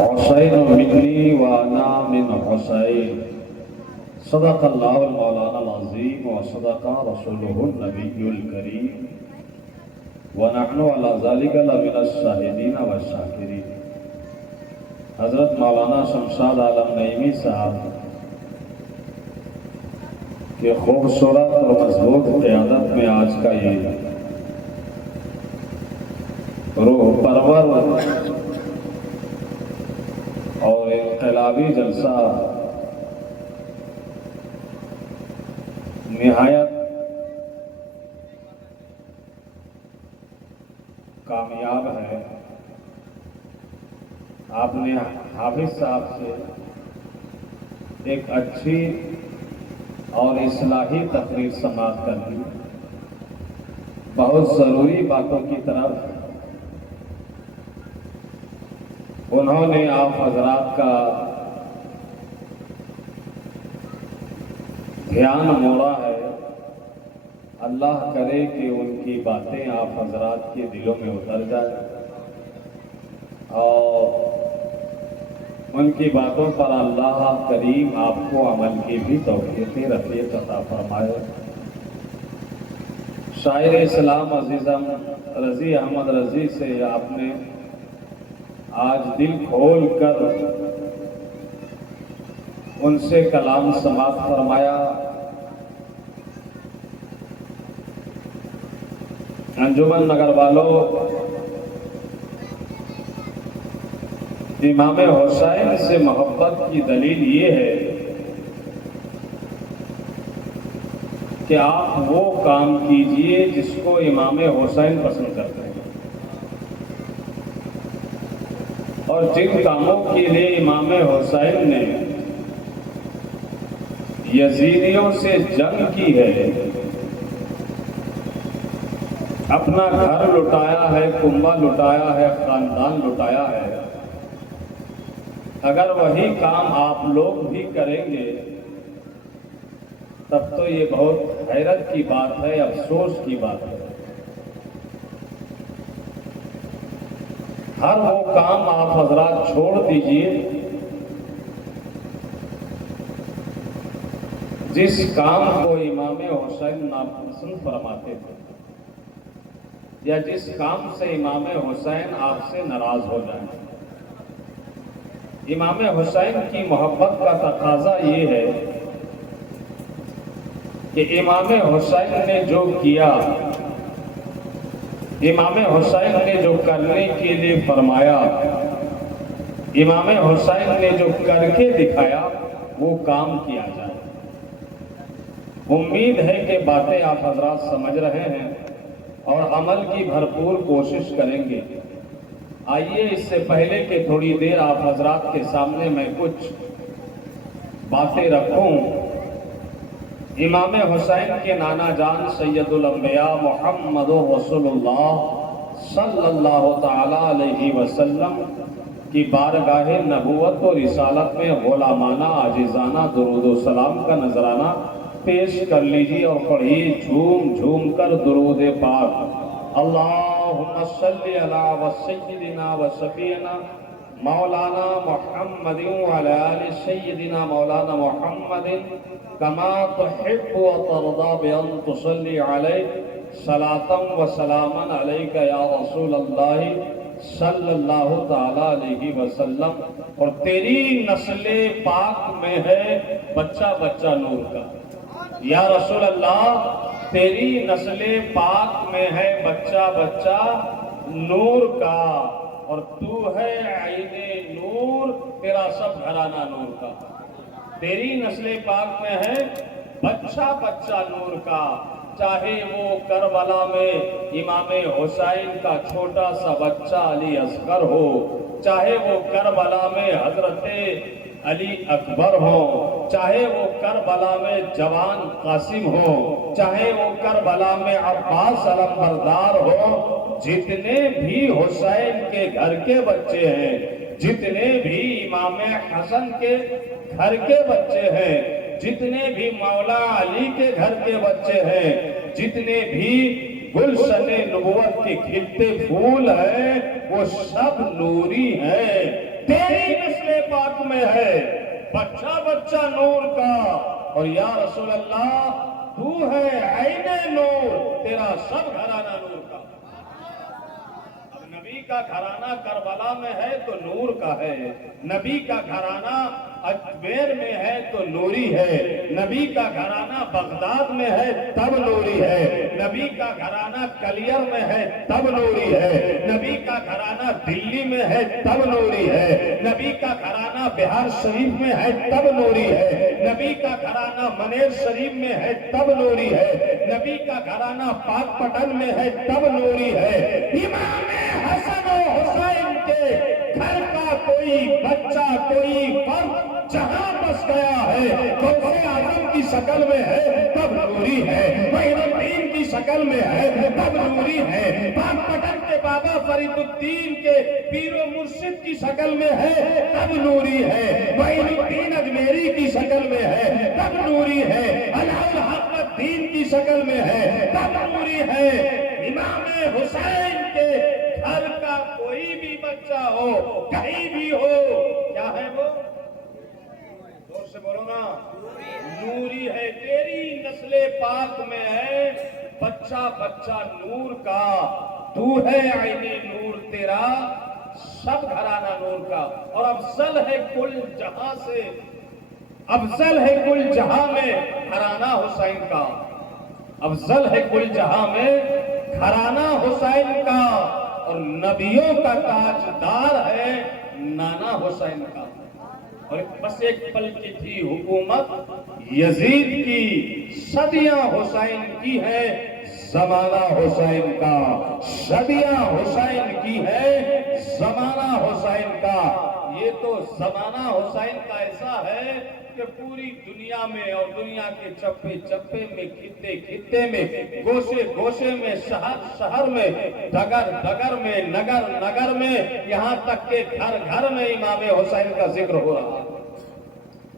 حسین منی وانا من حسین صدق اللہ المولانا العظیم وصدق رسولہ النبی الکریم ونحن علی ذلک لمن الشاہدین والشاکرین۔ حضرت مولانا شمشاد عالم نعیمی صاحب کہ خوبصورت اور مضبوط قیادت میں آج کا یہ روح پرور اور انقلابی جلسہ نہایت کامیاب ہے۔ آپ نے حافظ صاحب سے ایک اچھی اور اصلاحی تقریر سماعت کر لی، بہت ضروری باتوں کی طرف انہوں نے آپ حضرات کا دھیان موڑا ہے۔ اللہ کرے کہ ان کی باتیں آپ حضرات کے دلوں میں اتر جائیں اور ان کی باتوں پر اللہ کریم آپ کو عمل کی بھی توفیق رفیق عطا فرمائے۔ شاعر اسلام عزیزم رضی احمد رضی سے آپ نے آج دل کھول کر ان سے کلام سماعت فرمایا۔ انجمن نگر والوں، امام حسین سے محبت کی دلیل یہ ہے کہ آپ وہ کام کیجئے جس کو امام حسین پسند کرتے ہیں، اور جن کاموں کے لیے امام حسین نے یزیدیوں سے جنگ کی ہے، اپنا گھر لٹایا ہے، کنبہ لٹایا ہے، خاندان لٹایا ہے، اگر وہی کام آپ لوگ بھی کریں گے تب تو یہ بہت حیرت کی بات ہے، افسوس کی بات ہے۔ ہر وہ کام آپ حضرات چھوڑ دیجئے جس کام کو امام حسین ناپسند فرماتے تھے، یا جس کام سے امام حسین آپ سے ناراض ہو جائیں۔ امام حسین کی محبت کا تقاضا یہ ہے کہ امام حسین نے جو کیا، امام حسین نے جو کرنے کے لیے فرمایا، امام حسین نے جو کر کے دکھایا، وہ کام کیا جائے۔ امید ہے کہ باتیں آپ حضرات سمجھ رہے ہیں اور عمل کی بھرپور کوشش کریں گے۔ آئیے اس سے پہلے کہ تھوڑی دیر آپ حضرات کے سامنے میں کچھ باتیں رکھوں، امام حسین کے نانا جان سید الانبیاء محمد رسول اللہ صلی اللہ تعالی علیہ وسلم کی بارگاہ نبوت و رسالت میں غلامانہ عاجزانہ درود و سلام کا نذرانہ پیش کر لیجیے اور پڑھیے جھوم جھوم کر درود پاک۔ اللہم صلی علی سیدنا و شفیعنا مولانا محمد وعلی آل سیدنا مولانا محمد کما تحب و ترضا بان تصلی علیہ صلاة و سلاما علیک یا رسول اللہ صلی اللہ تعالی علیہ وسلم۔ اور تیری نسل پاک میں ہے بچہ بچہ نور کا، یا رسول اللہ تیری نسل پاک میں ہے بچہ بچہ نور کا، اور تو ہے عین نور، تیرا سب گھرانہ نور کا۔ تیری نسل پاک میں ہے بچہ بچہ نور کا، چاہے وہ کربلا میں امام حسین کا چھوٹا سا بچہ علی اصغر ہو، چاہے وہ کربلا میں حضرت علی اکبر ہو، چاہے وہ کربلا میں جوان قاسم ہو، چاہے وہ کربلا میں عباس علمبردار ہو، جتنے بھی حسین کے گھر کے بچے ہیں، جتنے بھی امام حسن کے گھر کے بچے ہیں، جتنے بھی مولا علی کے گھر کے بچے ہیں، جتنے بھی گلشن نبوت کے کھلتے پھول ہیں، وہ سب نوری ہیں۔ تیری نسل پاک میں ہے بچہ بچہ نور کا، اور یا رسول اللہ تو ہے عین نور، تیرا سب گھرانہ نور کا۔ اب نبی کا گھرانہ کربلا میں ہے تو نور کا ہے، نبی کا گھرانہ اجمیر میں ہے تو نوری ہے، نبی کا گھرانہ بغداد میں ہے تب نوری ہے، نبی کا گھرانہ کلیر میں ہے تب نوری ہے، نبی کا گھرانہ دلی میں ہے تب نوری ہے، نبی کا گھرانہ بہار شریف میں ہے تب نوری ہے، نبی کا گھرانہ منیر شریف میں ہے تب نوری ہے، نبی کا گھرانہ پاک پٹن میں ہے تب نوری ہے۔ امام حسن و حسین کے گھر کا کوئی بچہ کوئی فرد جہاں بس گیا ہے غوث اعظم کی شکل میں ہے تب نوری ہے، معین الدین کی شکل میں ہے تب نوری ہے، پاک پٹن کے بابا فرید الدین کے پیر و مرشد کی شکل میں ہے تب نوری ہے، معین الدین اجمیری کی شکل میں ہے تب نوری ہے، علاء الحق الدین کی شکل میں ہے تب نوری ہے۔ امام حسین کے گھر کا کوئی بھی بچہ ہو کہیں بھی ہو، کیا ہے وہ؟ زور سے بولو نا، نوری ہے۔ تیری نسل پاک میں ہے بچہ بچہ نور کا، تو ہے عینی نور، تیرا سب گھرانہ نور کا، اور افضل ہے کل جہاں سے، افضل ہے کل جہاں میں گھرانہ حسین کا، افضل ہے کل جہاں میں گھرانہ حسین کا، اور نبیوں کا تاجدار ہے نانا حسین کا۔ اور بس ایک پل کی تھی حکومت یزید کی، صدیاں حسین کی ہے زمانہ حسین کا، صدیاں حسین کی ہے زمانہ حسین کا۔ یہ تو زمانہ حسین کا ایسا ہے کہ پوری دنیا میں اور دنیا کے چپے چپے میں، خطے خطے میں، گوشے گوشے میں، شہر شہر میں، ڈگر ڈگر میں، نگر نگر میں، یہاں تک کہ گھر گھر میں امام حسین کا ذکر ہو رہا ہے۔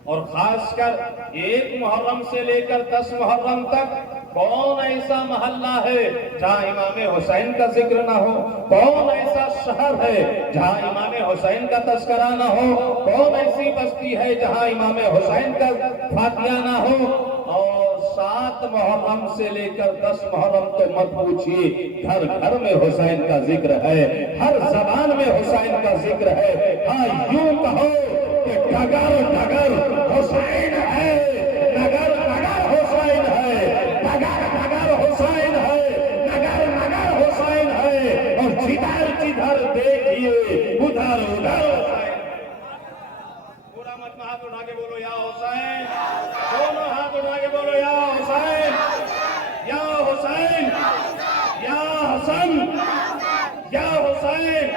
اور خاص کر 1 محرم سے لے کر 10 محرم تک کون ایسا محلہ ہے جہاں امام حسین کا ذکر نہ ہو؟ کون ایسا شہر ہے جہاں امام حسین کا تذکرہ نہ ہو؟ کون ایسی بستی ہے جہاں امام حسین کا فاتحہ نہ ہو؟ اور 7 محرم سے لے کر 10 محرم تو مت پوچھیے، گھر گھر میں حسین کا ذکر ہے، ہر زبان میں حسین کا ذکر ہے۔ ہاں یوں کہو کہ ڈگر ڈگر حسین ہے، نگر نگر حسین ہے، ڈگر ڈگر حسین ہے، نگر نگر حسین ہے، اور جدھر جدھر دیکھیے ادھر ادھر حسین۔ پورا مت میں ہاتھ اٹھا کے بولو یا حسین، دونوں ہاتھ اٹھا کے بولو یا حسین، یا حسین، یا حسن، یا حسین،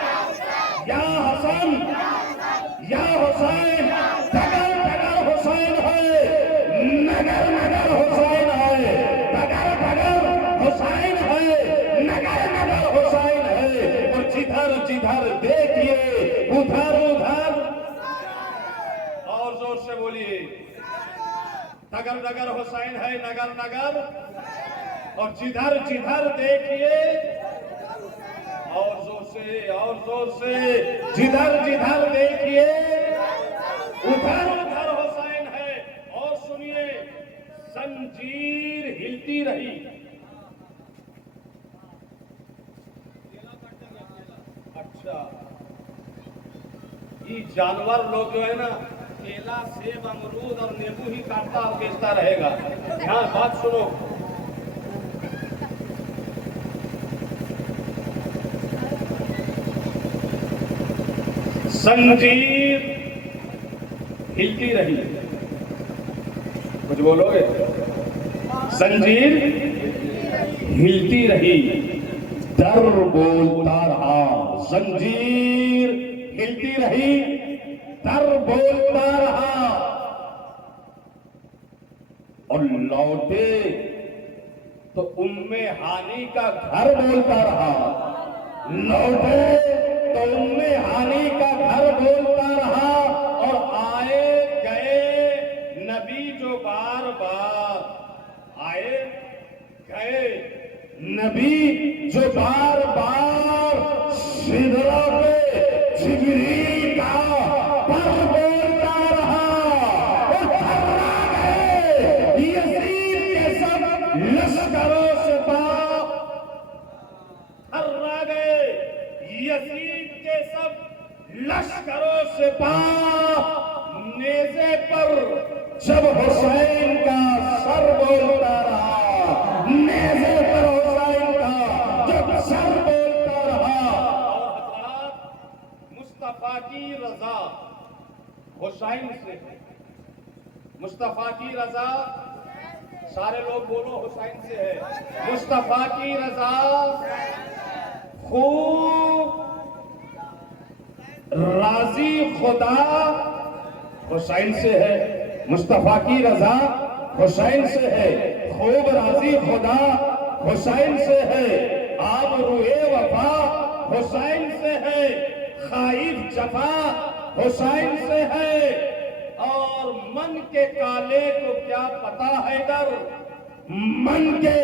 یا حسن، یا حسین، ڈگر ڈگر حسین ہے، نگر نگر حسین ہے، ڈگر ڈگر حسین ہے، نگر نگر حسین ہے، اور جدھر جدھر دیکھیے ادھر ادھر، اور زور سے بولیے، ڈگر ڈگر حسین ہے، نگر نگر، اور جدھر جدھر دیکھیے، اور زور سے، اور زور سے، جدھر جدھر دیکھیے ادھر ادھر حسین ہے۔ اور سنیے، زنجیر ہلتی رہی، اچھا یہ جانور لوگ جو ہے نا، کیلا سیب امرود اور نیبو ہی کاٹتا اور بیچتا رہے گا۔ یہاں بات سنو، زنجیر ہلتی رہی، کچھ بولو گے؟ زنجیر ہلتی رہی، در بولتا رہا، زنجیر ہلتی رہی، در بولتا رہا، اور لوٹے تو ہانی کا گھر بولتا رہا، لوٹے تو ہانی کا گھر بولتا رہا، اور آئے گئے نبی جو بار بار آئے گئے نبی جو بار بار سدرہ پہ جبریل کا لشکروں سے نیزے پر جب حسین کا سر بولتا رہا، نیزے پر حسین کا جب سر بولتا رہا، اور حضرات مصطفیٰ کی رضا حسین سے، مصطفیٰ کی رضا، سارے لوگ بولو حسین سے ہے، مصطفیٰ کی رضا خوب راضی خدا حسین سے ہے، مصطفیٰ کی رضا حسین سے ہے، خوب راضی خدا حسین سے ہے، آب روئے وفا حسین سے ہے، خائف جفا حسین سے ہے، اور من کے کالے کو کیا پتا ہے در، من کے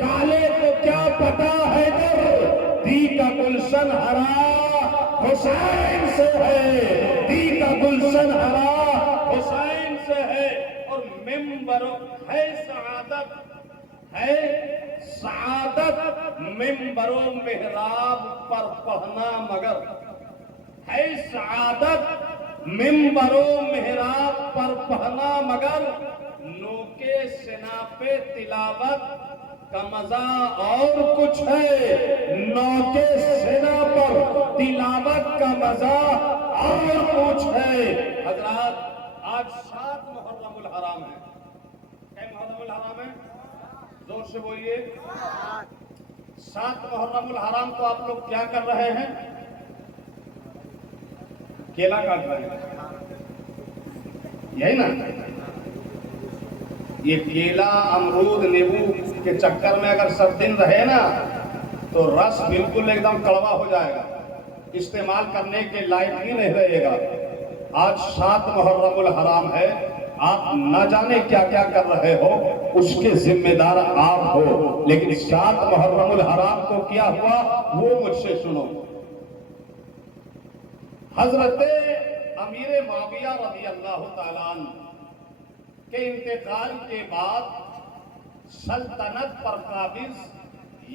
کالے کو کیا پتا ہے در، دی کا گلشن ہرا حسین سے ہے، دی کا گلشن ہرا حسین سے ہے، اور ممبر ہے سعادت، ہے سعادت ممبر و محراب پر پہنا مگر، ہے سعادت ممبر و محراب پر پہنا مگر، نوکے سنا پہ تلاوت کا مزہ اور کچھ ہے، نوکے سنا پر تلاوت کا مزہ اور کچھ ہے۔ حضرات آج 7 محرم الحرام ہے، کیا محرم الحرام ہے؟ زور سے بولیے، 7 محرم الحرام تو آپ لوگ کیا کر رہے ہیں؟ کیلا کاٹ رہے ہیں، یہی نا؟ یہ کیلا، امرود، نیبو کے چکر میں اگر 7 دن رہے نا تو رس بالکل ایک دم کڑوا ہو جائے گا، استعمال کرنے کے لائق ہی نہیں رہے گا۔ آج 7 محرم الحرام ہے، آپ نہ جانے کیا کیا کر رہے ہو، اس کے ذمہ دار آپ ہو، لیکن 7 محرم الحرام کو کیا ہوا وہ مجھ سے سنو۔ حضرت امیر معاویہ رضی اللہ تعالیٰ عنہ کے انتقال کے بعد سلطنت پر قابض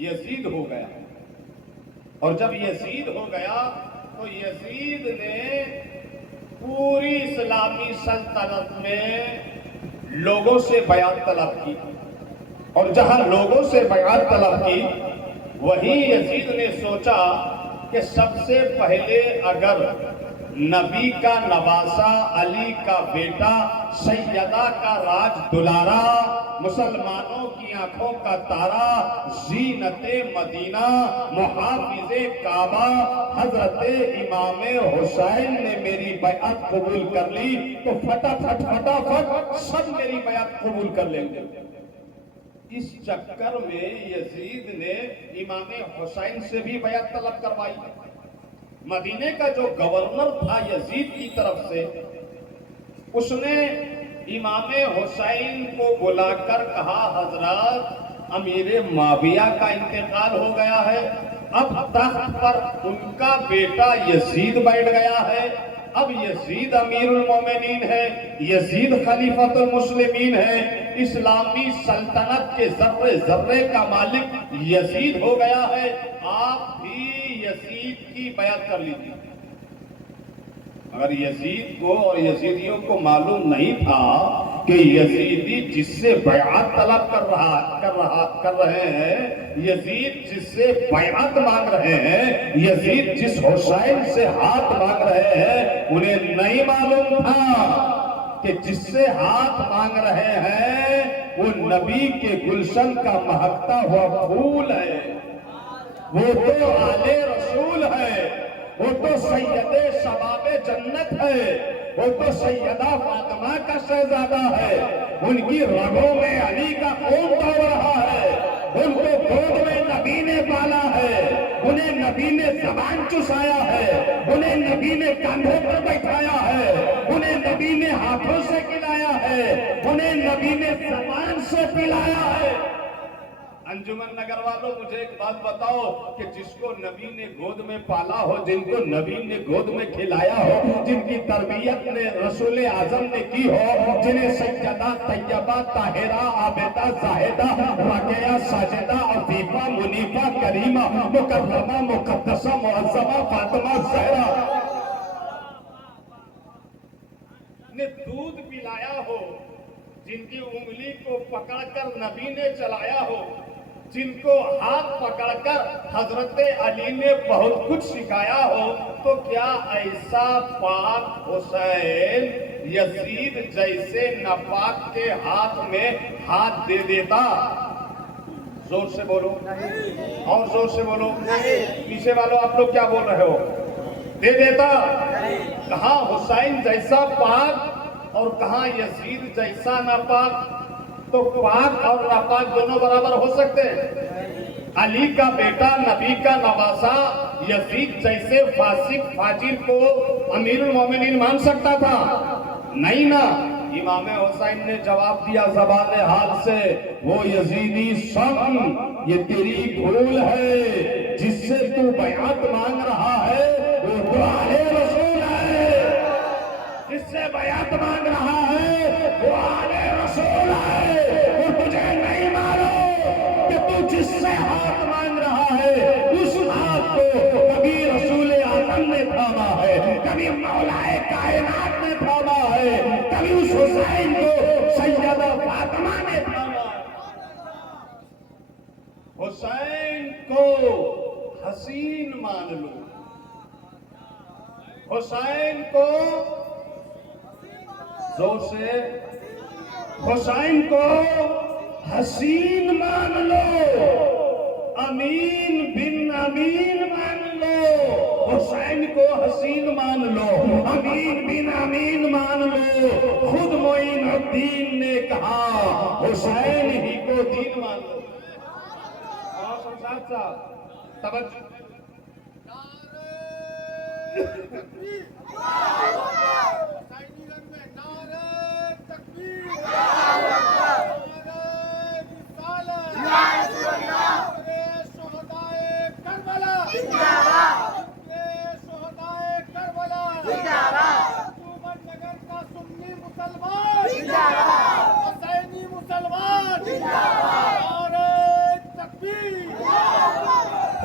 یزید ہو گیا، اور جب یزید ہو گیا تو یزید نے پوری اسلامی سلطنت میں لوگوں سے بیعت طلب کی، اور جہاں لوگوں سے بیعت طلب کی وہیں یزید نے سوچا کہ سب سے پہلے اگر نبی کا نواسا، علی کا بیٹا، سیدہ کا راج دلارا، مسلمانوں کی آنکھوں کا تارا، زینت مدینہ، محافظ کعبہ، حضرت امام حسین نے میری بیعت قبول کر لی تو فٹافٹ سب میری بیعت قبول کر لیں گے۔ اس چکر میں یزید نے امام حسین سے بھی بیعت طلب کروائی۔ مدینے کا جو گورنر تھا یزید کی طرف سے، اس نے امام حسین کو بلا کر کہا، حضرات امیر معاویہ کا انتقال ہو گیا ہے، اب تخت پر ان کا بیٹا یزید بیٹھ گیا ہے، اب یزید امیر المومنین ہے، یزید خلیفۃ المسلمین ہے، اسلامی سلطنت کے ذرے ذرے کا مالک یزید ہو گیا ہے، آپ بھی یزید کی بیعت کر لیجیے۔ مگر یزید کو اور یزیدیوں کو معلوم نہیں تھا کہ یزیدی جس سے بیعت طلب کر رہے ہیں، یزید جس سے بیعت مانگ رہے ہیں، یزید جس حسین سے ہاتھ مانگ رہے ہیں، انہیں نہیں معلوم تھا کہ جس سے ہاتھ مانگ رہے ہیں وہ نبی کے گلشن کا مہکتا ہوا پھول ہے، وہ تو آل رسول ہے، وہ تو سید شباب جنت ہے، وہ تو سیدہ فاطمہ کا شہزادہ ہے، ان کی رگوں میں علی کا خون دوڑ رہا ہے، ان کو گود میں نبی نے پالا ہے، انہیں نبی نے زبان چسایا ہے، انہیں نبی نے کاندھے پر بیٹھایا ہے، انہیں نبی نے ہاتھوں سے کھلایا ہے، انہیں نبی نے زبان سے پلایا ہے۔ انجمن نگر والوں مجھے ایک بات بتاؤ کہ جس کو نبی نے گود میں پالا ہو، جن کو نبی نے گود میں کھلایا ہو، جن کی تربیت نے رسول اعظم نے کی ہو، جنہیں سیدہ طیبہ طاہرہ عابدہ زاہدہ راکعہ ساجدہ عفیفہ منیفہ کریمہ مکرمہ مقدسہ معظمہ فاطمہ زہرا، نے دودھ پلایا ہو، جن کی انگلی کو پکڑ کر نبی نے چلایا ہو، جن کو ہاتھ پکڑ کر حضرت علی نے بہت کچھ سکھایا ہو، تو کیا ایسا پاک حسین یزید جیسے ناپاک کے ہاتھ میں ہاتھ دے دیتا؟ زور سے بولو، اور زور سے بولو، پیچھے والوں آپ لوگ کیا بول رہے ہو؟ دے دیتا؟ کہاں حسین جیسا پاک اور کہاں یزید جیسا ناپاک؟ تو پاک اور ناپاک دونوں برابر ہو سکتے ہیں؟ علی کا بیٹا، نبی کا نواسا یزید جیسے فاسق فاجر کو امیر المومنین مان سکتا تھا؟ نہیں نا۔ امام حسین نے جواب دیا زبان حال سے، وہ یزیدی سن، یہ تیری بھول ہے، جس سے تو بیعت مانگ رہا ہے وہ تو آلِ رسول ہے، جس سے بیعت مانگ رہا ہے وہ آلِ رسول ہے، وہ تجھے نہیں معلوم کہ تو جس سے ہاتھ مانگ رہا ہے اس ہاتھ کو کبھی رسول اعظم نے تھاما ہے، کبھی مولائے کائنات نے تھاما ہے، کبھی اس حسین کو سیدہ فاطمہ نے تھاما ہے۔ حسین کو حسین مان لو، حسین کو زور سے، حسین کو حسین مان لو، امین بن امین مان لو، حسین کو حسین مان لو، امین بن امین مان لو۔ خود معین الدین نے کہا حسین ہی کو دین مان لو۔ اور شمشاد صاحب توجہ،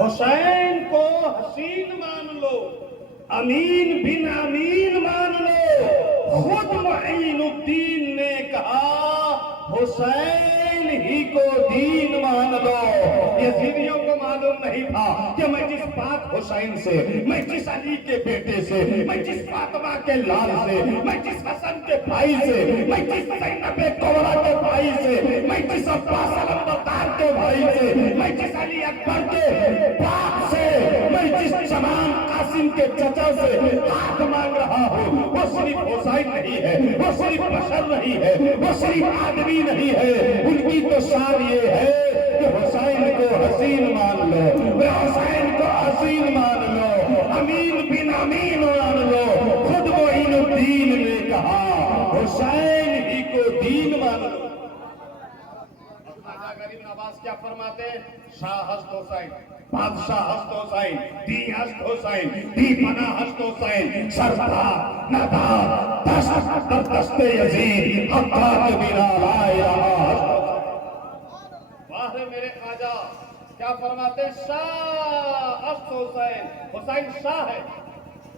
حسین کو حسین مان لو، امین بن امین مان لو۔ خود معین الدین نے کہا حسین ہی کو دین مان لو۔ یزیدیوں کو معلوم نہیں تھا کہ میں جس پاک حسین سے، میں جس علی کے بیٹے سے، میں جس فاطمہ کے لال سے، میں جس حسن کے بھائی سے، میں جس زینب کبریٰ کے بھائی سے، میں جس عباس علمبردار کے بھائی سے، میں جس علی اکبر کے باپ سے، میں جس تمام قاسم کے چچا سے ہاتھ مانگ رہا ہوں، وہ صرف حسین نہیں ہے، وہ صرف بشر نہیں ہے، وہ صرف آدمی نہیں ہے، ان کی تو شان یہ ہے کہ حسین کو حسین مان لو، حسین کو حسین مان لو، امین بن امین مان لو۔ خود معین الدین نے کہا حسین ہی کو دین مان لو۔ خواجہ غریب نواز کیا فرماتے ہیں؟ شاہ ہست حسین، بادشاہ ہست حسین، دی ہست حسین، دی پناہ ہست حسین، سردار ندار دست در دست یزید حقات بنا لا الہ ہست۔ واہ میرے خواجہ کیا فرماتے ہیں؟ شاہ ہست حسین، حسین شاہ ہے،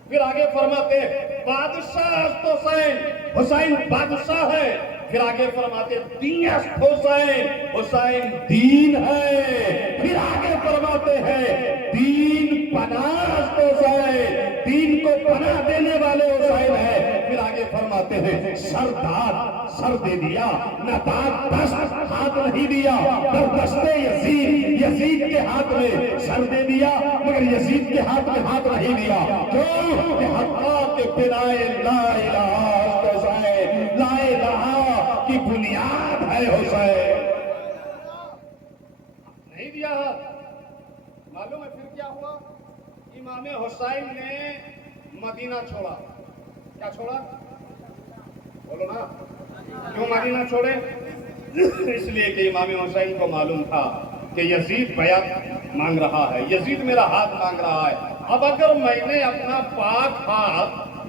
پھر آگے فرماتے ہیں بادشاہ ہست حسین، حسین بادشاہ ہے، پھر آگے فرماتے ہیں دین ہست حسین، حسین دین ہے، پھر آگے فرماتے ہیں دین پناہ ہست حسین، دین کو پناہ دینے والے حسین ہے، پھر آگے فرماتے ہیں سردار سر دے دیا، ندار دست ہاتھ نہیں دیا، در دست یزید، یزید کے ہاتھ میں سر دے دیا مگر یزید کے ہاتھ میں ہاتھ نہیں دیا۔ کیوں کہ حقات بنائے لا الہ حسین، لا الہ کی بنیاد ہے حسین، نہیں دیا ہاتھ۔ معلوم ہے پھر کیا ہوا؟ امام حسین نے مدینہ چھوڑا۔ کیا چھوڑا؟ بولو نا، کیوں مدینہ چھوڑے؟ اس لیے کہ امام حسین کو معلوم تھا کہ یزید بیعت مانگ رہا ہے، یزید میرا ہاتھ مانگ رہا ہے، اب اگر میں نے اپنا پاک ہاتھ،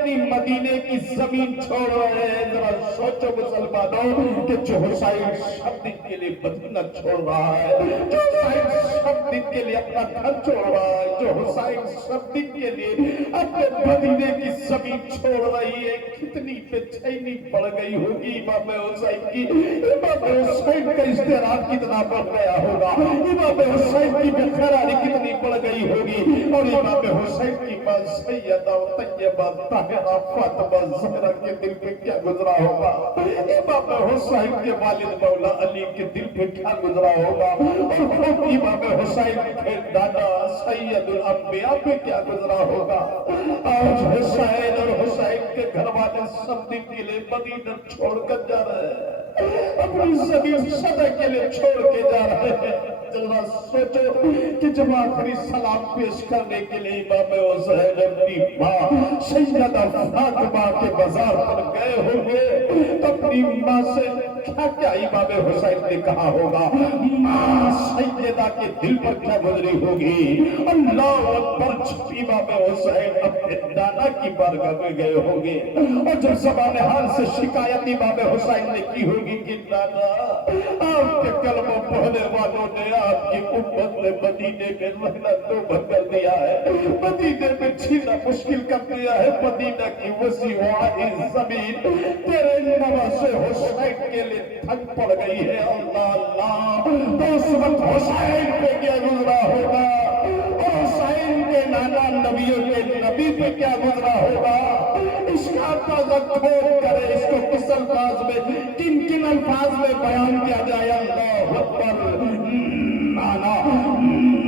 اپنی مدینے کی زمین چھوڑ رہے ہیں. ذرا سوچو مسلمانوں کہ جو حسین شب دن کے لیے مدینہ چھوڑ رہا ہے, جو حسین شب دن کے لیے اپنا گھر چھوڑ رہا ہے, جو حسین شب دن کے لیے اپنے مدینے کی زمین چھوڑ رہی ہے, کتنی بے چینی پڑ گئی ہوگی امام حسین کی. امام حسین کا اشتراک کتنا بڑھ گیا ہوگا, امام حسین کی بے قراری کتنی پڑ گئی ہوگی, اور امام حسین کی ماں سیدہ و طیبہ طاہرہ فاطمہ زہرا کے دل پہ کیا گزرا ہوگا, امام حسین کے والد مولا علی کے دل پہ کیا گزرا ہوگا, اور امام حسین کے دادا سید الانبیاء پہ کیا گزرا ہوگا. آج حسین اور حسین کے گھر والے سب دن کے لیے مدینہ چھوڑ کر جا رہے ہیں, اپنی زمین سدا کے لیے چھوڑ کے جا رہے ہیں. ذرا سوچو کہ جب آخری سلام پیش کرنے کے لیے امام حسین اپنی ماں سیدہ فاطمہ کے بازار پر گئے ہوں گے تو اپنی ماں سے کیا کیا امام حسین نے کہا ہوگا, ماں سیدہ کے دل پر کیا گزری ہوگی. اللہ اکبر. امام حسین اپنے نانا کی بارگاہ میں گئے ہوں گے, اور جب زبان حال سے شکایت امام حسین نے کی ہوگی کہ نانا آپ کے کلمہ پڑھنے والوں نے آپ کی امت نے مدینے میں رہنا توبہ کر دیا ہے, مدینے میں جینا مشکل کر دیا ہے, مدینہ کی وسیع وعائی زمین تیرے نواسے حسین کے لیے تھک پڑ گئی ہے. اللہ اللہ. تو اس وقت حسین پہ کیا گزرا ہوگا, اور حسین کے نانا نبیوں کے نبی پہ کیا گزرا ہوگا. اس کا اندازہ کھول کرے, اس کو کس الفاظ میں, کن کن الفاظ میں بیان کیا جائے. اللہ اکبر.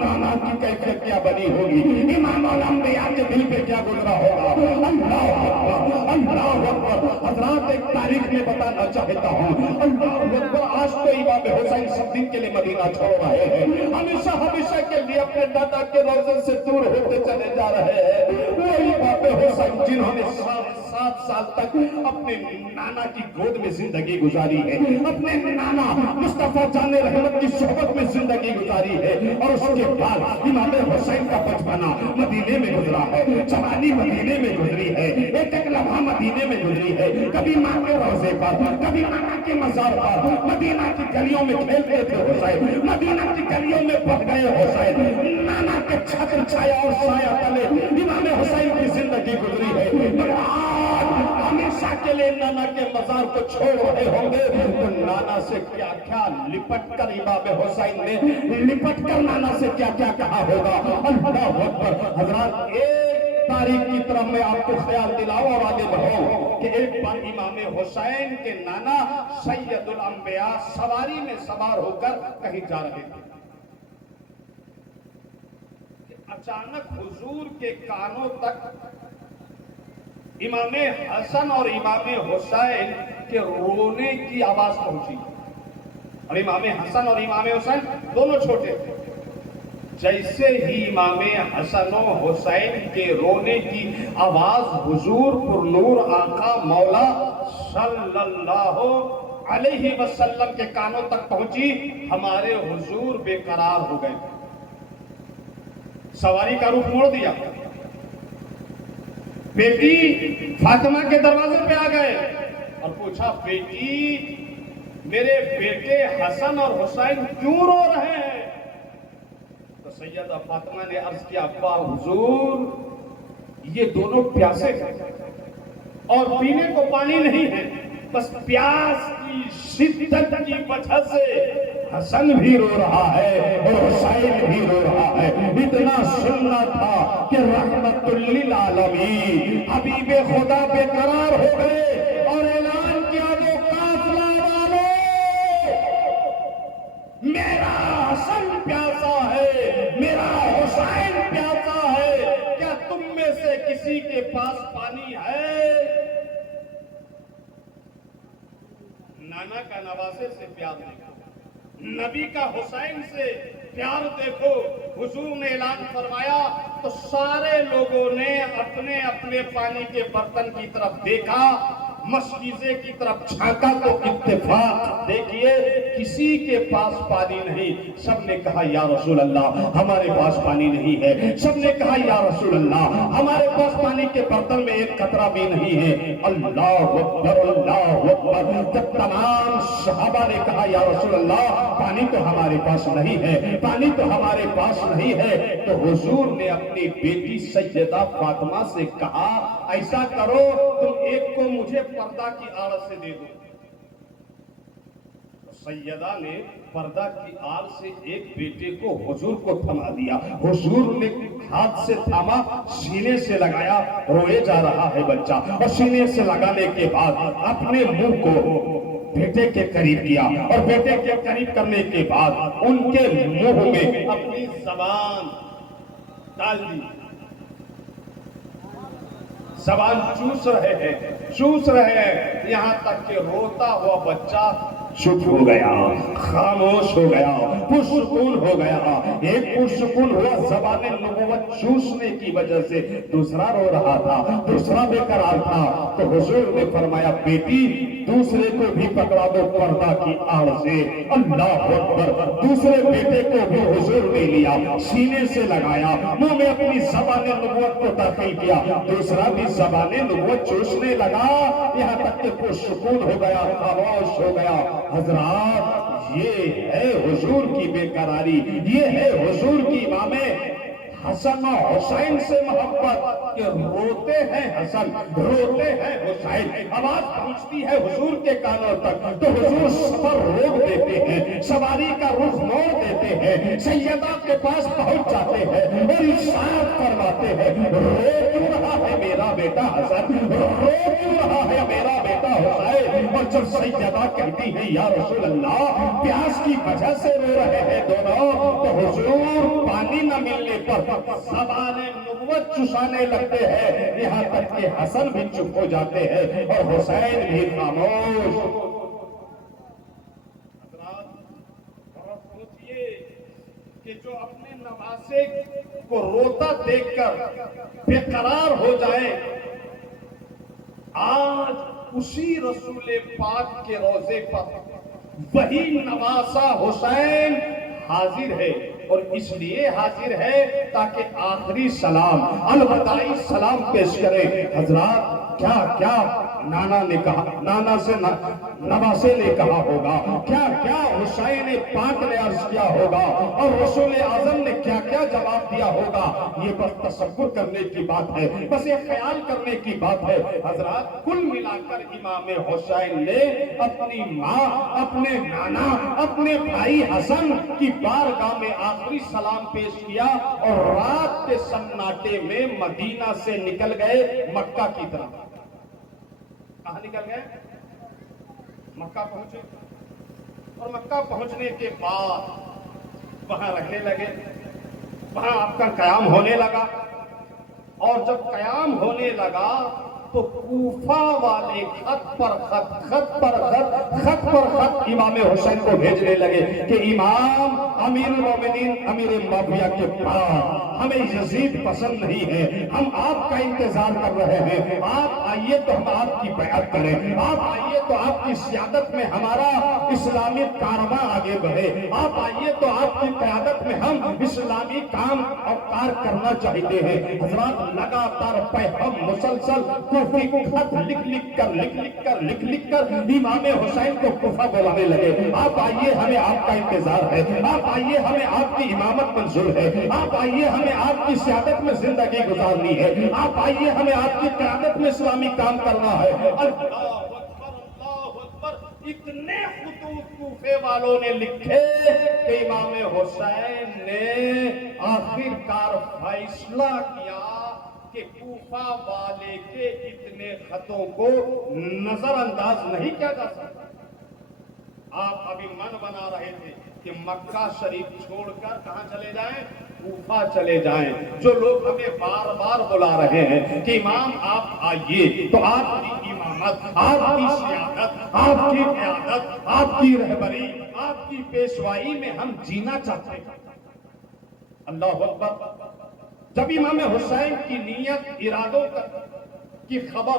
نانا کی کیفیت کیا بنی ہوگی, امام الانبیاء کے دل پہ کیا گزرا ہوگا. اللہ اکبر, اللہ اکبر. حضرات ایک تاریخ میں بتانا چاہتا ہوں, اللہ اکبر. آج تو امام حسین سب دن کے لیے مدینہ چھوڑ رہے ہیں, ہمیشہ ہمیشہ کے لیے اپنے دادا کے روزے سے دور ہوتے چلے جا رہے ہیں. وہ امام حسین جنہوں نے 7 سال تک اپنے نانا کی گود میں زندگی گزاری ہے, اپنے نانا مصطفیٰ جان رحمت کی صحبت میں زندگی گزاری ہے, اور اس کے بعد امام حسین کا بچپنا مدینے میں گزرا ہے, جوانی مدینے میں گزری ہے, ایک ایک لمحہ مدینے میں گزری ہے. کبھی ماں کے روزے پر, کبھی نانا کے مزار پر, مدینہ کی گلیوں میں کھیلتے تھے حسین, مدینہ کی گلیوں میں پڑ گئے حسین, نانا کے چھتر چھایا اور سایہ تلے امام حسین کی زندگی گزری ہے. ہمیشہ کے لیے نانا کے مزار کو چھوڑ رہے ہوں گے تو نانا سے کیا کیا لپٹ کر امام حسین نے لپٹ کر نانا سے کیا کیا کہا ہوگا. اللہ اکبر. حضرات ایک تاریخ کی طرف میں آپ کو خیال دلاؤں اور آگے بڑھوں کہ ایک بار امام حسین کے نانا سید الانبیاء سواری میں سوار ہو کر کہیں جا رہے تھے. اچانک حضور کے کانوں تک امام حسن اور امام حسین کے رونے کی آواز پہنچی, اور امام حسن اور امام حسین دونوں چھوٹے تھے. جیسے ہی امام حسن و حسین کے رونے کی آواز حضور پر نور آقا مولا صلی اللہ علیہ وسلم کے کانوں تک پہنچی, ہمارے حضور بے قرار ہو گئے. سواری کا رخ موڑ دیا, بیٹی فاطمہ کے دروازے پہ آ گئے اور پوچھا, بیٹی میرے بیٹے حسن اور حسین کیوں رو رہے ہیں؟ تو سیدہ فاطمہ نے عرض کیا, ابا حضور یہ دونوں پیاسے ہیں اور پینے کو پانی نہیں ہے, بس پیاس کی شدت کی وجہ سے حسن بھی رو رہا ہے اور حسین بھی رو رہا ہے. اتنا سننا تھا کہ رحمت للعالمین حبیب خدا بے قرار ہو گئے اور اعلان کیا, وہ قافلہ والو میرا حسن پیاسا ہے, میرا حسین پیاسا ہے, کیا تم میں سے کسی کے پاس پانی ہے؟ نانا کا نواسے سے پیار دیکھو, نبی کا حسین سے پیار دیکھو. حضور نے اعلان فرمایا تو سارے لوگوں نے اپنے اپنے پانی کے برتن کی طرف دیکھا, مشکیزے کی طرف جھانکا تو اتفاق دیکھیے کسی کے پاس پانی نہیں. سب نے کہا یا رسول اللہ ہمارے پاس پانی نہیں ہے. سب نے کہا یا رسول اللہ ہمارے پاس پانی کے برتن میں ایک قطرہ بھی نہیں ہے. اللہ اکبر اللہ اکبر. جب تمام صحابہ نے کہا یا رسول اللہ پانی تو ہمارے پاس نہیں ہے, پانی تو ہمارے پاس نہیں ہے, تو حضور نے اپنی بیٹی سیدہ فاطمہ سے کہا ایسا کرو تم ایک کو مجھے پردہ کی آڑ سے دے دو. سیدہ نے پردہ کی آڑ سے ایک بیٹے کو حضور کو تھما دیا. حضور نے ہاتھ سے تھاما, سینے سے لگایا, روئے جا رہا ہے بچہ, اور سینے سے لگانے کے بعد اپنے منہ کو بیٹے کے قریب کیا, اور بیٹے کے قریب کرنے کے بعد ان کے منہ میں اپنی زبان ڈال دی. زبان چوس رہے ہیں یہاں تک کہ روتا ہوا بچہ چپ ہو گیا, خاموش ہو گیا, پرسکون ہو گیا. ایک پرسکون ہوا زبان نبوت چوسنے کی وجہ سے, دوسرا رو رہا تھا, دوسرا بے قرار تھا. تو حضور نے فرمایا بیٹی دوسرے کو بھی پکڑا دو پردہ کی آڑ سے. اللہ اکبر. دوسرے بیٹے کو بھی حضور نے لیا, سینے سے لگایا, منہ میں اپنی زبان نبوت کو داخل کیا, دوسرا بھی زبان نبوت چوسنے لگا, یہاں تک کہ پرسکون ہو گیا, خاموش ہو گیا. حضرات یہ ہے حضور کی بے قراری, یہ ہے حضور کی امام حسن و حسین سے محبت کہ روتے ہیں حسن, روتے ہیں حسین. آواز پہنچتی ہے حضور کے کانوں تک تو حضور سفر روک دیتے ہیں, سواری کا رخ موڑ دیتے ہیں, سیدہ کے پاس پہنچ جاتے ہیں اور ارشاد فرماتے ہیں رو کیوں رہا ہے میرا بیٹا حسن, رو کیوں رہا ہے میرا بیٹا حسین. اور جب سیدہ کہتی ہے یا رسول اللہ پیاس کی وجہ سے رو رہے ہیں دونوں, تو حضور پانی نہ ملنے پر زبان نبوت چسانے لگتے ہیں, یہاں تک کہ حسن بھی چپ ہو جاتے ہیں اور حسین بھی خاموش. حضرات بہت سوچئے کہ جو اپنے نواسے کو روتا دیکھ کر بے قرار ہو جائے, آج اسی رسول پاک کے روضے پر وہی نواسا حسین حاضر ہے, اور اس لیے حاضر ہے تاکہ آخری سلام الوداعی سلام پیش کرے. حضرات کیا کیا نانا نے کہا, نانا سے نواسے نے کہا ہوگا, کیا کیا حسین پاک نے عرض کیا ہوگا, اور رسول اعظم نے کیا کیا جواب دیا ہوگا. یہ بس تصور کرنے کی بات ہے, بس یہ خیال کرنے کی بات ہے. حضرات کل ملا کر امام حسین نے اپنی ماں, اپنے نانا, اپنے بھائی حسن کی بارگاہ میں آخری سلام پیش کیا, اور رات کے سناٹے میں مدینہ سے نکل گئے مکہ کی طرف. کہاں نکل گئے؟ مکہ پہنچے, اور مکہ پہنچنے کے بعد وہاں رہنے لگے, وہاں آپ کا قیام ہونے لگا. اور جب قیام ہونے لگا تو کوفہ والے خط پر خط, خط پر خط, خط پر خط امام حسین کو بھیجنے لگے کہ امام امیر المومنین امیر معاویہ کے پاس ہمیں یزید پسند نہیں ہے, ہم آپ کا انتظار کر رہے ہیں, آپ آئیے تو ہم آپ کی بیعت کریں, آپ آئیے تو آپ کی سیادت میں ہمارا اسلامی کارواں آگے بڑھے, آپ آئیے تو آپ کی قیادت میں ہم اسلامی کام اور کار کرنا چاہتے ہیں. حضرات لگاتار پیغام مسلسل کوفی کو خط لکھ لکھ کر امام حسین کو کوفہ بلانے لگے. آپ آئیے ہمیں آپ کا انتظار ہے, آپ آئیے ہمیں آپ کی امامت منظور ہے, آپ آئیے ہمیں آپ کی سیادت میں زندگی گزارنی ہے, آپ آئیے ہمیں آپ کی قیادت میں اسلامی کام کرنا ہے. اللہ اکبر, اللہ اکبر. اتنے خطوط کوفے والوں نے لکھے کہ امام حسین نے آخر کار فیصلہ کیا کہ کوفہ والے کے اتنے خطوں کو نظر انداز نہیں کیا جا سکتا. آپ ابھی من بنا رہے تھے کہ مکہ شریف چھوڑ کر کہاں چلے جائیں, کوفہ چلے جائیں. جو لوگ ہمیں بار بار بلا رہے ہیں کہ امام آپ آئیے, تو آپ کی امامت, آپ کی سیادت, آپ کی قیادت, آپ کی رہبری, آپ کی پیشوائی میں ہم جینا چاہتے ہیں. اللہ اکبر. جب امام حسین کی نیت ارادوں کی خبر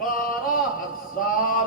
12,000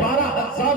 12,000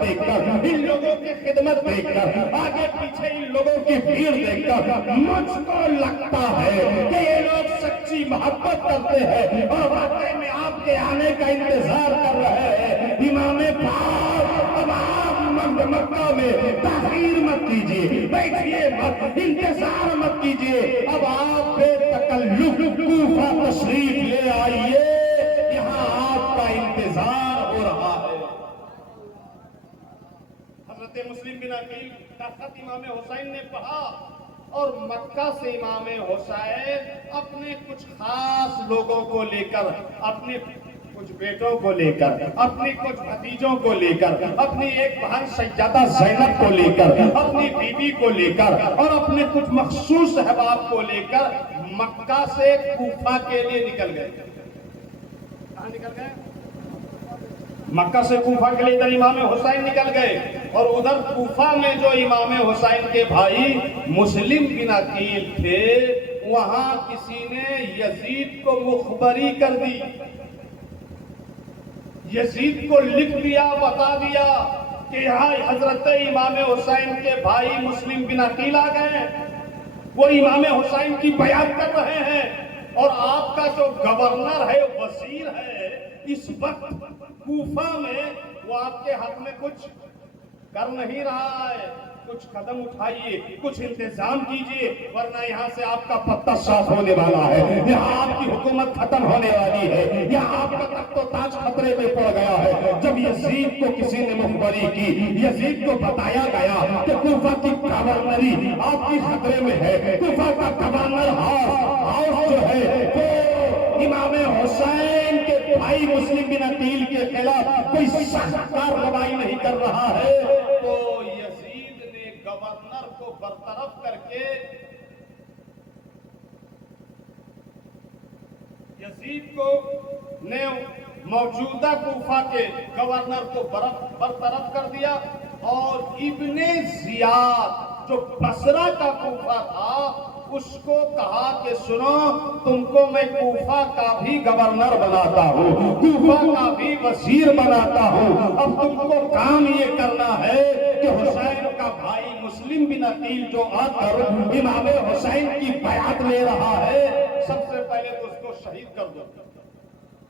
دیکھ کر، ان لوگوں کی خدمت دیکھ کر، آگے پیچھے ان لوگوں کی بھیڑ دیکھ کر مجھ کو لگتا ہے کہ یہ لوگ سچی محبت کرتے ہیں اور واقعی میں آپ کے آنے کا انتظار کر رہے ہیں۔ امام پاک تمام مکہ میں تاخیر مت کیجیے، بیٹھیے مت، انتظار مت کیجیے، اب آپ بے تکلف کوفہ تشریف لے آئیے، یہاں آپ کا انتظار ہو رہا ہے۔ حضرت مسلم بن عقیل کا خط امام حسین نے پڑھا اور مکہ سے امام حسین اپنے کچھ خاص لوگوں کو لے کر، اپنے کچھ بیٹوں کو لے کر، اپنی کچھ بھتیجوں کو لے کر، اپنی ایک بہن سیدہ زینب کو لے کر، اپنی بیوی کو لے کر اور اپنے کچھ مخصوص احباب کو لے کر مکہ سے کوفہ کے لیے نکل گئے۔ کہاں نکل گئے؟ مکہ سے کوفہ کے لیے ادھر امام حسین نکل گئے، اور ادھر کوفہ میں جو امام حسین کے بھائی مسلم بن عقیل تھے، وہاں کسی نے یزید کو مخبری کر دی، یزید کو لکھ دیا، بتا دیا کہ یہاں حضرت امام حسین کے بھائی مسلم بن عقیل آ گئے، وہ امام حسین کی بیعت کر رہے ہیں، اور آپ کا جو گورنر ہے، وزیر ہے، اس وقت کوفہ میں وہ آپ کے حق میں کچھ کر نہیں رہا ہے، کچھ قدم اٹھائیے، کچھ انتظام کیجئے، ورنہ یہاں سے آپ کا پتہ صاف ہونے والا ہے، یہاں آپ کی حکومت ختم ہونے والی ہے، یہاں آپ کا تخت و تاج خطرے میں پڑ گیا ہے۔ جب یزید کو کسی نے مخبری کی، یزید کو بتایا گیا کہ کوفہ کی گورنری آپ کی خطرے میں ہے، کوفہ کا گورنر ہاؤس جو ہے وہ امام حسین کے بھائی مسلم بن عقیل کے خلاف کوئی سخت کارروائی نہیں کر رہا ہے، تو یزید نے گورنر کو برطرف کر کے، یزید کو نے موجودہ کوفہ کے گورنر کو برطرف کر دیا، اور ابن زیاد جو بصرہ کا کوفہ تھا اس کو کہا کہ سنو، تم کو میں کوفہ کا بھی گورنر بناتا ہوں، کوفہ کا بھی وزیر بناتا ہوں، اب تم کو کام یہ کرنا ہے کہ حسین کا بھائی مسلم بن عقیل جو آ کر امام حسین کی بیعت لے رہا ہے، سب سے پہلے تو اس کو شہید کر دو،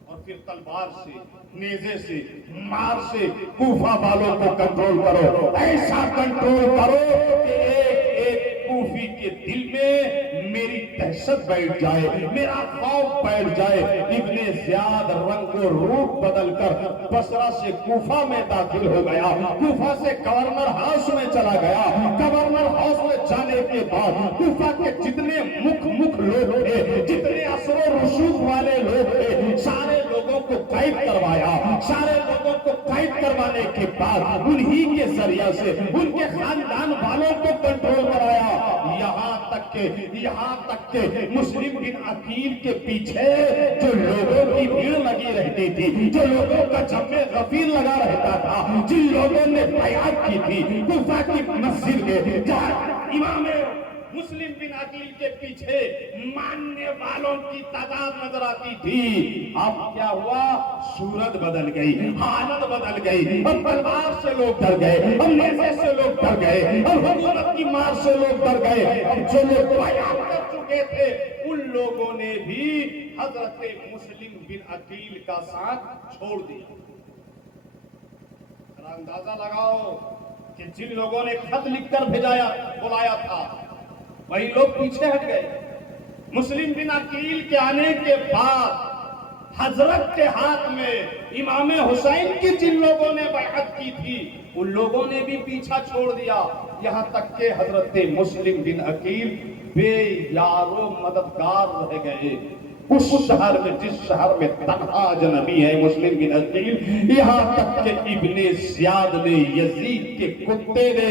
اور پھر تلوار سے، نیزے سے، مار سے کوفہ والوں کو کنٹرول کرو، ایسا کنٹرول کرو کہ ایک ایک کوفی کے دل میں میری دہشت بیٹھ جائے، میرا خوف بیٹھ جائے۔ ابن زیاد رنگ و روپ بدل کر بصرہ سے کوفہ میں داخل ہو گیا، کوفہ سے گورنر ہاؤس میں چلا گیا، گورنر ہاؤس میں جانے کے بعد کوفہ کے جتنے مکھ لوگ تھے، جتنے اثر و رسوخ والے لوگ تھے، سارے لوگوں کو قید کروایا، سارے لوگوں کو قید کروانے کے بعد انہی کے ذریعہ سے ان کے خاندان والوں کو کنٹرول کرایا، یہاں تک کہ مسلم بن عقیل کے پیچھے جو لوگوں کی بھیڑ لگی رہتی تھی، جو لوگوں کا جمع غفیر لگا رہتا تھا، جن لوگوں نے بیعت کی تھی کوفہ کی مسجد میں، جہاں امام مسلم بن عقیل کے پیچھے ماننے والوں کی تعداد نظر آتی تھی، اب کیا ہوا؟ صورت بدل گئی، حالت بدل گئی، اب تلوار سے لوگ ڈر گئے، اب نیزے سے لوگ ڈر گئے، اب حکومت کی مار سے لوگ ڈر گئے، اب جو لوگ بیعت کر چکے تھے ان لوگوں نے بھی حضرت مسلم بن عقیل کا ساتھ چھوڑ دیا۔ اندازہ لگاؤ کہ جن لوگوں نے خط لکھ کر بلایا تھا وہی لوگ پیچھے ہٹ گئے۔ مسلم بن عقیل کے آنے کے بعد حضرت کے ہاتھ میں امام حسین کی جن لوگوں نے بیعت کی تھی ان لوگوں نے بھی پیچھا چھوڑ دیا، یہاں تک کہ حضرت مسلم بن عقیل بے یار و مددگار رہ گئے۔ اس شہر میں، جس شہر میں تنہا اجنبی ہے مسلم بن عقیل، یہاں تک کہ ابن زیاد نے، یزید کے کتے نے